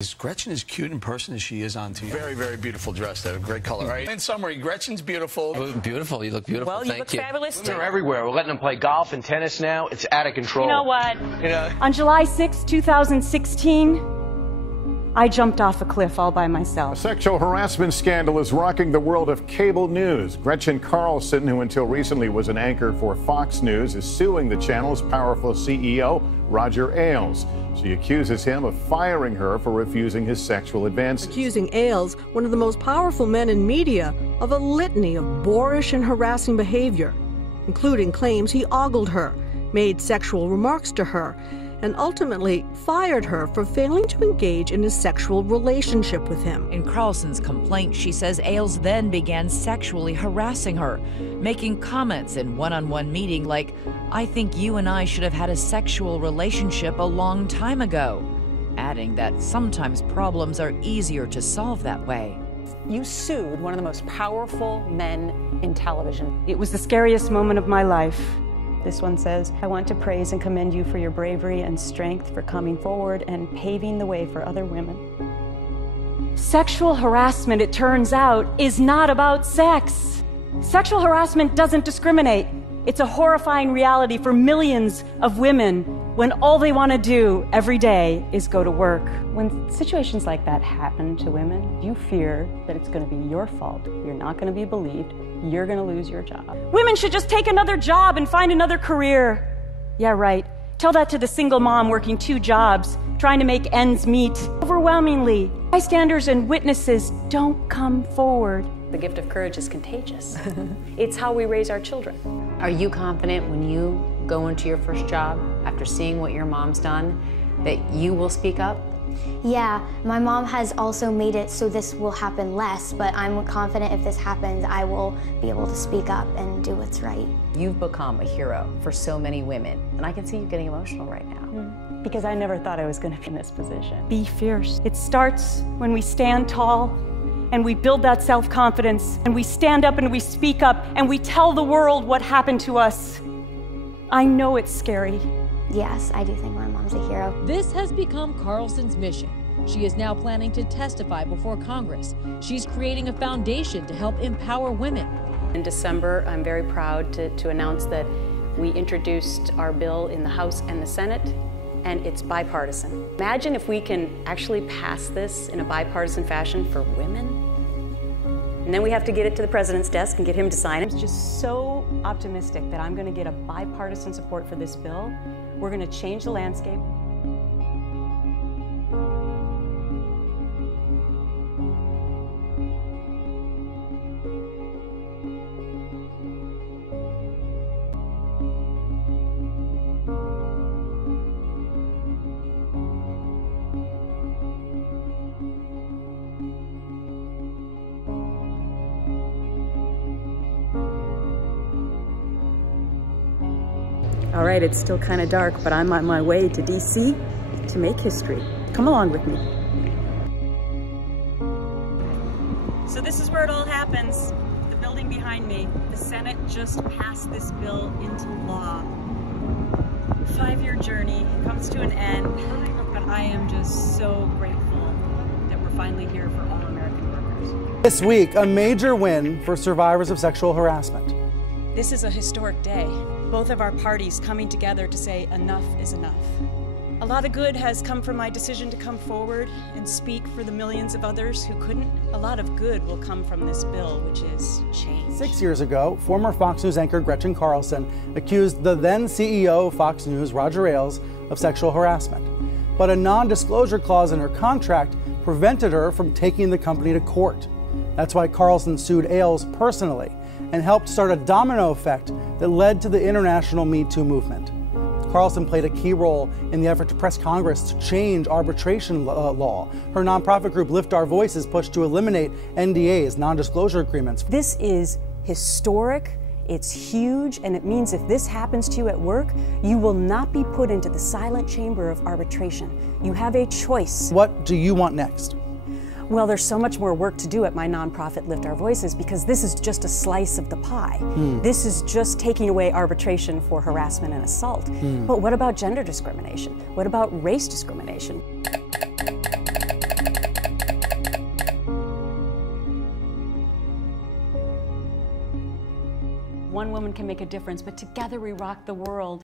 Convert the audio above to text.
Is Gretchen as cute in person as she is on TV? Very, very beautiful dress. That great color. Right. In summary, Gretchen's beautiful. Beautiful. You look beautiful. Well, you look fabulous too. They're everywhere. We're letting them play golf and tennis now. It's out of control. You know what? On July 6, 2016, I jumped off a cliff all by myself. A sexual harassment scandal is rocking the world of cable news. Gretchen Carlson, who until recently was an anchor for Fox News, is suing the channel's powerful CEO, Roger Ailes. She accuses him of firing her for refusing his sexual advances. Accusing Ailes, one of the most powerful men in media, of a litany of boorish and harassing behavior, including claims he ogled her, made sexual remarks to her, and ultimately fired her for failing to engage in a sexual relationship with him. In Carlson's complaint, she says Ailes then began sexually harassing her, making comments in one-on-one meeting like, "I think you and I should have had a sexual relationship a long time ago," adding that sometimes problems are easier to solve that way. You sued one of the most powerful men in television. It was the scariest moment of my life. This one says, "I want to praise and commend you for your bravery and strength for coming forward and paving the way for other women." Sexual harassment, it turns out, is not about sex. Sexual harassment doesn't discriminate. It's a horrifying reality for millions of women when all they want to do every day is go to work. When situations like that happen to women, you fear that it's going to be your fault. You're not going to be believed. You're going to lose your job. Women should just take another job and find another career. Yeah, right. Tell that to the single mom working 2 jobs, trying to make ends meet. Overwhelmingly, bystanders and witnesses don't come forward. The gift of courage is contagious. It's how we raise our children. Are you confident when you go into your first job, after seeing what your mom's done, that you will speak up? Yeah, my mom has also made it so this will happen less, but I'm confident if this happens, I will be able to speak up and do what's right. You've become a hero for so many women, and I can see you getting emotional right now. Because I never thought I was going to be in this position. Be fierce. It starts when we stand tall and we build that self-confidence and we stand up and we speak up and we tell the world what happened to us. I know it's scary. Yes, I do think my mom's a hero. This has become Carlson's mission. She is now planning to testify before Congress. She's creating a foundation to help empower women. In December, I'm very proud to announce that we introduced our bill in the House and the Senate, and it's bipartisan. Imagine if we can actually pass this in a bipartisan fashion for women. And then we have to get it to the president's desk and get him to sign it. I'm just so optimistic that I'm going to get a bipartisan support for this bill. We're going to change the landscape. All right, it's still kind of dark, but I'm on my way to DC to make history. Come along with me. So this is where it all happens. The building behind me. The Senate just passed this bill into law. A 5-year journey comes to an end, but I am just so grateful that we're finally here for all American workers. This week, a major win for survivors of sexual harassment. This is a historic day. Both of our parties coming together to say enough is enough. A lot of good has come from my decision to come forward and speak for the millions of others who couldn't. A lot of good will come from this bill, which is change. 6 years ago, former Fox News anchor Gretchen Carlson accused the then CEO of Fox News, Roger Ailes, of sexual harassment. But a non-disclosure clause in her contract prevented her from taking the company to court. That's why Carlson sued Ailes personally and helped start a domino effect that led to the international Me Too movement. Carlson played a key role in the effort to press Congress to change arbitration law. Her nonprofit group Lift Our Voices pushed to eliminate NDAs, non-disclosure agreements. This is historic, it's huge, and it means if this happens to you at work, you will not be put into the silent chamber of arbitration. You have a choice. What do you want next? Well, there's so much more work to do at my nonprofit Lift Our Voices because this is just a slice of the pie. This is just taking away arbitration for harassment and assault. But what about gender discrimination? What about race discrimination? one woman can make a difference, but together we rock the world.